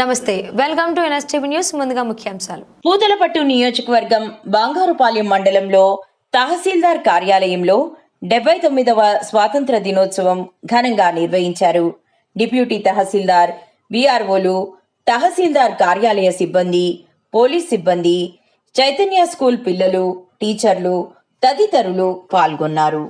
నమస్తే welcome to NSTV news ముందుగా ముఖ్యాంశాలు. పూతలపట్టు నియోజకవర్గం బంగారుపాలెం మండలంలో తహసీల్దార్ కార్యాలయంలో డెబ్బై తొమ్మిదవ స్వాతంత్ర దినోత్సవం ఘనంగా నిర్వహించారు. డిప్యూటీ తహసీల్దార్ విఆర్ఓలు తహసీల్దార్ కార్యాలయ సిబ్బంది పోలీస్ సిబ్బంది చైతన్య స్కూల్ పిల్లలు టీచర్లు తదితరులు పాల్గొన్నారు.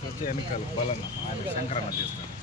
వచ్చి వెనకాల బలన్న ఆయన సంక్రమణ చేస్తాడు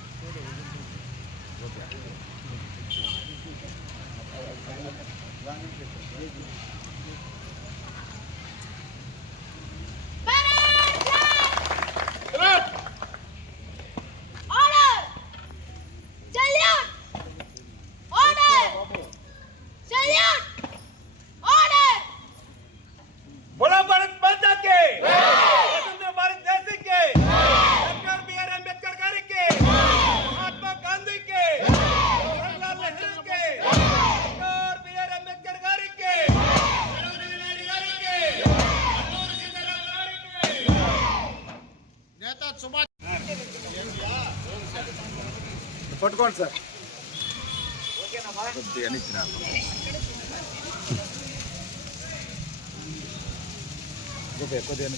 పట్టుకోండి సార్ కొద్దిగా. కొద్దిగా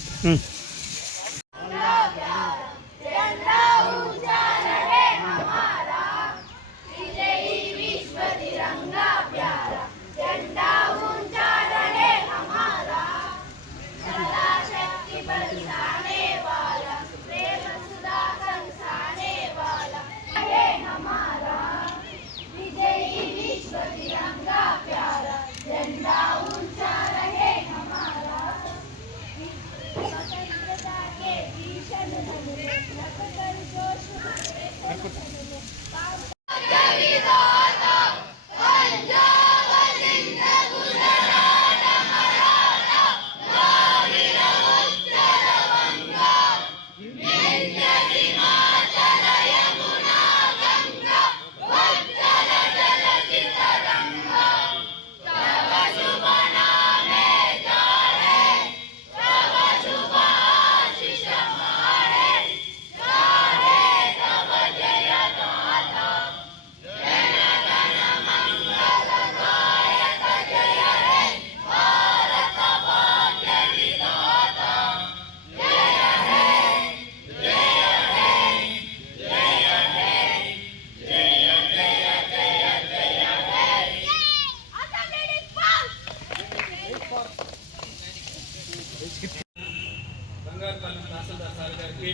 బంగారుపల్లి తహసీల్దార్ సార్ గారికి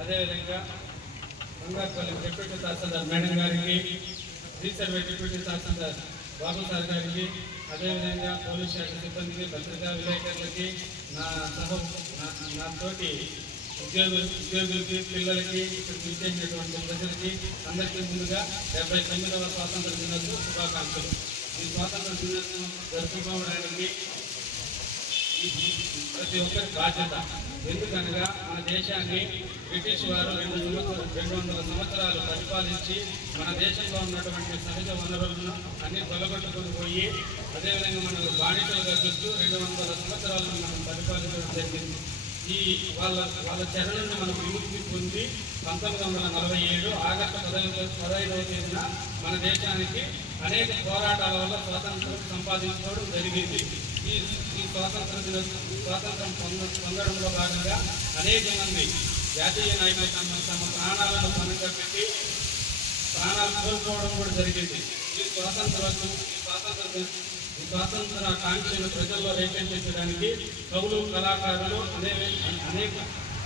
అదేవిధంగా బంగారుపల్లి డిప్యూటీ తహసీల్దార్ మేడం గారికి resurvey deputy tahsildar Babu sir గారికి అదేవిధంగా పోలీస్ శాఖ సిబ్బందికి భద్రతా విలేకరులకి నా సహ నా- తోటి ఉద్యోగులు ఉద్యోగులకి పిల్లలకి ఇక్కడ పిలిచేసినటువంటి ప్రజలకి అందరికీ ముందుగా డెబ్బై తొమ్మిదవ స్వాతంత్ర దినోత్సవ శుభాకాంక్షలు. ఈ స్వాతంత్ర దినోత్సవం జరుపుకోవడానికి ప్రతి ఒక్కరి బాధ్యత. ఎందుకనగా మన దేశాన్ని బ్రిటిష్ వారు రెండు సంవత్సరాలు రెండు వందల సంవత్సరాలు పరిపాలించి మన దేశంలో ఉన్నటువంటి సహజ వనరులను అన్ని తొలగొట్టుకుని పోయి అదేవిధంగా మనకు బానిసలుగా చూస్తూ రెండు వందల సంవత్సరాలు మనం పరిపాలించడం జరిగింది. ఈ వాళ్ళ వాళ్ళ చర్య నుండి మనం విముక్తి పొంది పంతొమ్మిది వందల నలభై ఏడు ఆగస్టు పదహైదు పదహైదవ తేదీన మన దేశానికి అనేక పోరాటాల వల్ల స్వాతంత్రం సంపాదించుకోవడం జరిగింది. ఈ ఈ స్వాతంత్ర దిన స్వాతంత్రం పొంద పొందడంలో భాగంగా అనేక మంది జాతీయ నాయకులు తమ తమ ప్రాణాలను పనుగా పెట్టి ప్రాణాలు కోల్పోవడం కూడా జరిగింది. ఈ స్వాతంత్రాలు ఈ స్వాతంత్ర ఈ స్వాతంత్ర కాంక్షను ప్రజల్లో రేకెత్తించడానికి కవులు కళాకారులు అనేక అనేక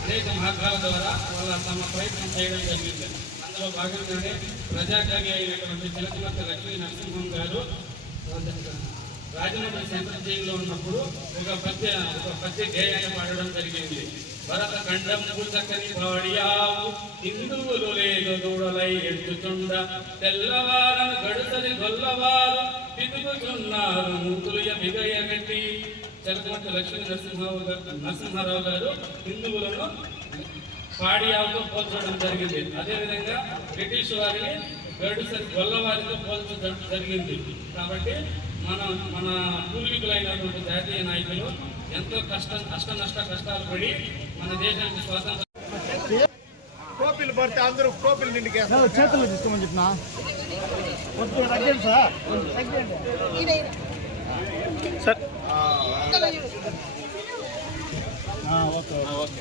అనేక మార్గాల ద్వారా వాళ్ళ తమ ప్రయత్నం చేయడం జరిగింది. అందులో భాగంగానే ప్రజాకవి అయినటువంటి చిలకమర్తి లక్ష్మీ నరసింహం గారు రాజమండ్రి సెంట్రల్ జైల్లో ఉన్నప్పుడు ఒక పద్య ఒక పద్య గేయాన్ని పాడడం జరిగింది. భరత ఖండం చక్కని పాడియావు హిందువులు లేదు దూడలై ఎత్తుచుండ. తెల్లవారను గడుసని గొల్లవారు తిరుగుచున్నారు మూతులు బిగయగట్టి చలకమట్టి లక్ష్మీ నరసింహరావు గారు నరసింహారావు గారు హిందువులను పాడియావుతో పోల్చడం జరిగింది. అదేవిధంగా బ్రిటిష్ వారిని గడుసరి గొల్లవారితో పోల్చడం జరిగింది. కాబట్టి మన మన పూర్వీకులైనటువంటి జాతీయ నాయకులు ఎంతో కష్టం కష్ట నష్ట కష్టాలు పడి మన దేశానికి స్వాతంత్రం కోపిలు పడితే అందరూ కోపిలు నిండికి చేతులు తీసుకోమని చెప్పిన? తగ్గండి సార్. Okay okay.